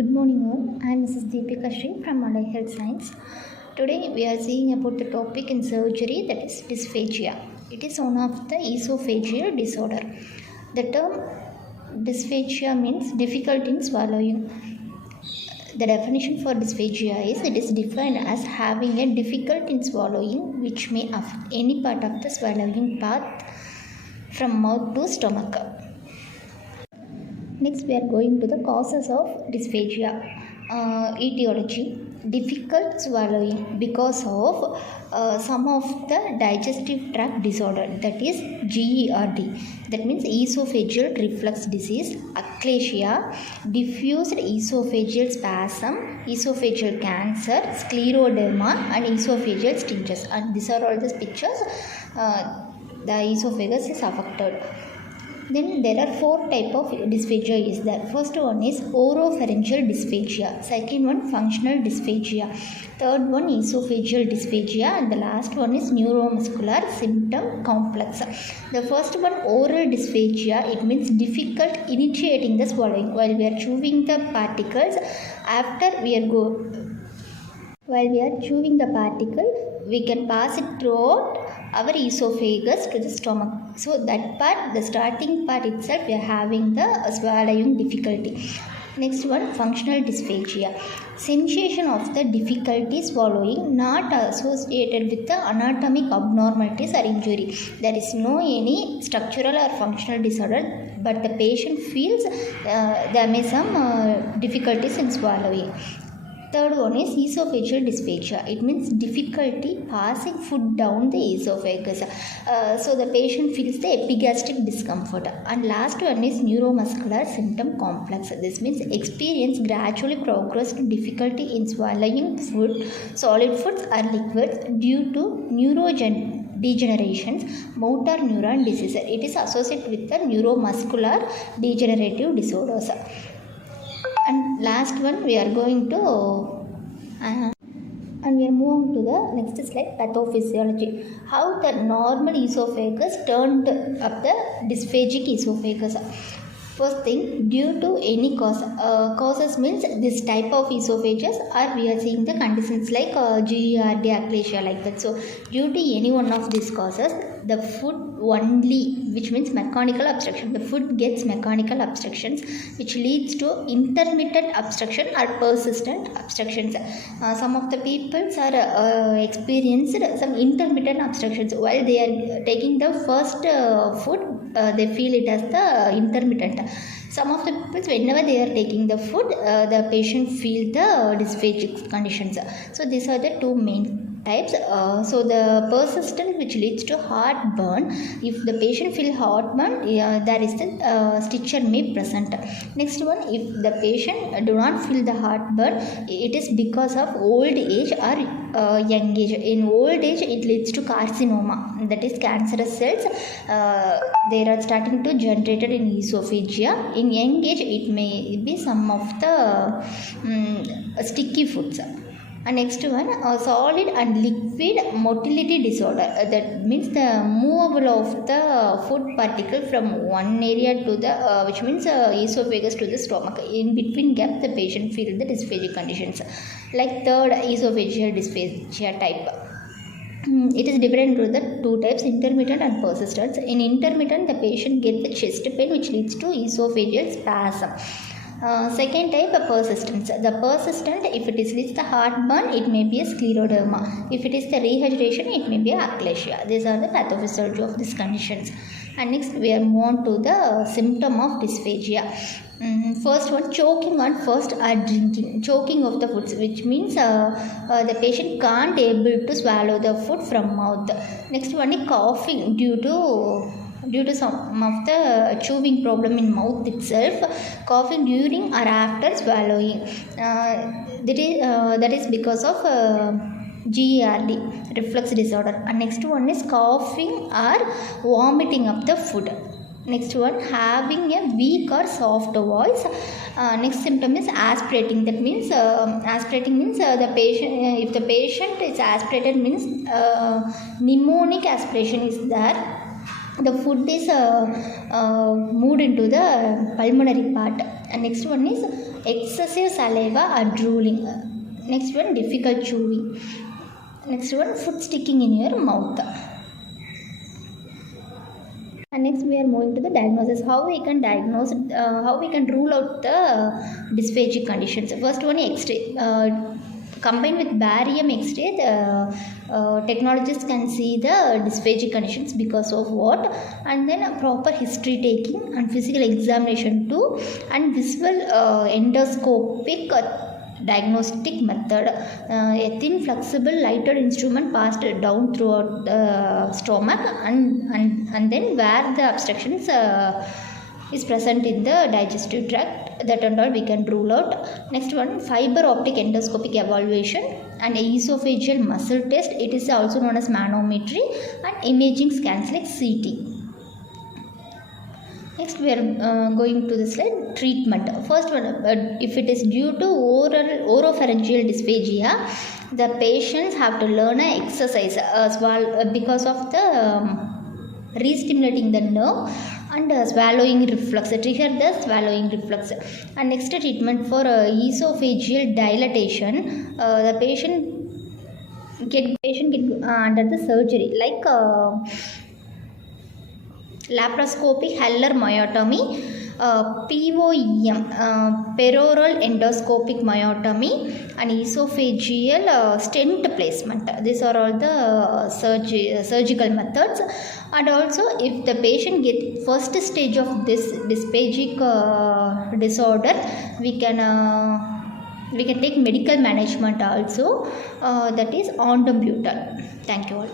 Good morning all. I am Mrs. Deepika Sri from Malay Health Science. Today we are seeing about the topic in surgery, that is dysphagia. It is one of the esophageal disorder. The term dysphagia means difficulty in swallowing. The definition for dysphagia is it is defined as having a difficulty in swallowing which may affect any part of the swallowing path from mouth to stomach. Next, we are going to the causes of dysphagia. Etiology: difficult swallowing because of some of the digestive tract disorder, that is GERD, that means esophageal reflux disease, achalasia, diffuse esophageal spasm, esophageal cancer, scleroderma, and esophageal stitches. And these are all the pictures. The esophagus is affected. Then there are four types of dysphagia is there. First one is oropharyngeal dysphagia. Second one functional dysphagia. Third one esophageal dysphagia. And the last one is neuromuscular symptom complex. The first one oral dysphagia. It means difficult initiating the swallowing. While we are chewing the particles, while we are chewing the particle, we can pass it throughout our esophagus to the stomach. So that part, the starting part itself, we are having the swallowing difficulty. Next one, functional dysphagia. Sensation of the difficulty swallowing not associated with the anatomic abnormalities or injury. There is no any structural or functional disorder, but the patient feels there may some difficulties in swallowing. Third one is esophageal dysphagia. It means difficulty passing food down the esophagus. So the patient feels the epigastric discomfort. And last one is neuromuscular symptom complex. This means experience gradually progress to difficulty in swallowing food, solid foods or liquids due to neurodegenerations, motor neuron disease. It is associated with the neuromuscular degenerative disorders. And last one we are going to and we are moving to the next slide, pathophysiology. How the normal esophagus turned up the dysphagic esophagus. First thing, due to any cause. Causes means this type of esophagus, or we are seeing the conditions like GERD, achalasia, like that. So due to any one of these causes, the food only, which means mechanical obstruction, the food gets mechanical obstructions, which leads to intermittent obstruction or persistent obstructions. Some of the people are experienced some intermittent obstructions while they are taking the first food. They feel it as the intermittent. Some of the people, whenever they are taking the food, the patient feel the dysphagic conditions. So these are the two main types. So the persistent, which leads to heartburn. If the patient feel heartburn, there is the stitcher may present. Next one, if the patient do not feel the heartburn, it is because of old age or young age. In old age, it leads to carcinoma, that is cancerous cells. They are starting to generated in esophagia. In young age, it may be some of the sticky foods. And next one, solid and liquid motility disorder. That means the movable of the food particle from one area to the, which means esophagus to the stomach. In between gap, the patient feels the dysphagic conditions. Like third, esophageal dysphagia type. It is divided into the two types, intermittent and persistent. In intermittent, the patient gets the chest pain, which leads to esophageal spasm. Second type, persistence. The persistent, if it is the heartburn, it may be a scleroderma. If it is the rehydration, it may be a achalasia. These are the pathophysiology of these conditions. And next, we are moving to the symptom of dysphagia. First one, choking on first or drinking. Choking of the foods, which means the patient can't able to swallow the food from mouth. Next one is coughing due to some of the chewing problem in mouth itself, coughing during or after swallowing. That is because of GERD, reflux disorder. And next one is coughing or vomiting up the food. Next one, having a weak or soft voice. Next symptom is aspirating. That means aspirating means the patient, if the patient is aspirated, means pneumonic aspiration is there. The food is moved into the pulmonary part. And next one is excessive saliva or drooling. Next one, difficult chewing. Next one, food sticking in your mouth. And next we are moving to the diagnosis. How we can diagnose, how we can rule out the dysphagic conditions. First one, X-ray. Combined with barium X-ray, the technologists can see the dysphagic conditions because of what, and then a proper history taking and physical examination too, and visual endoscopic diagnostic method. A thin flexible lighted instrument passed down throughout the stomach and then where the obstructions is present in the digestive tract, that and all we can rule out. Next one, fiber optic endoscopic evaluation and esophageal muscle test. It is also known as manometry, and imaging scans like CT. Next we are going to the slide, treatment. First one, if it is due to oropharyngeal dysphagia, the patients have to learn an exercise because of the re-stimulating the nerve and swallowing reflux, trigger the swallowing reflux. And next treatment for esophageal dilatation, the patient get under the surgery like laparoscopic Heller myotomy, POEM, peroral endoscopic myotomy, and esophageal stent placement. These are all the surgical methods. And also, if the patient gets first stage of this dysphagic disorder, we can take medical management also, that is ondenbutal. Thank you all.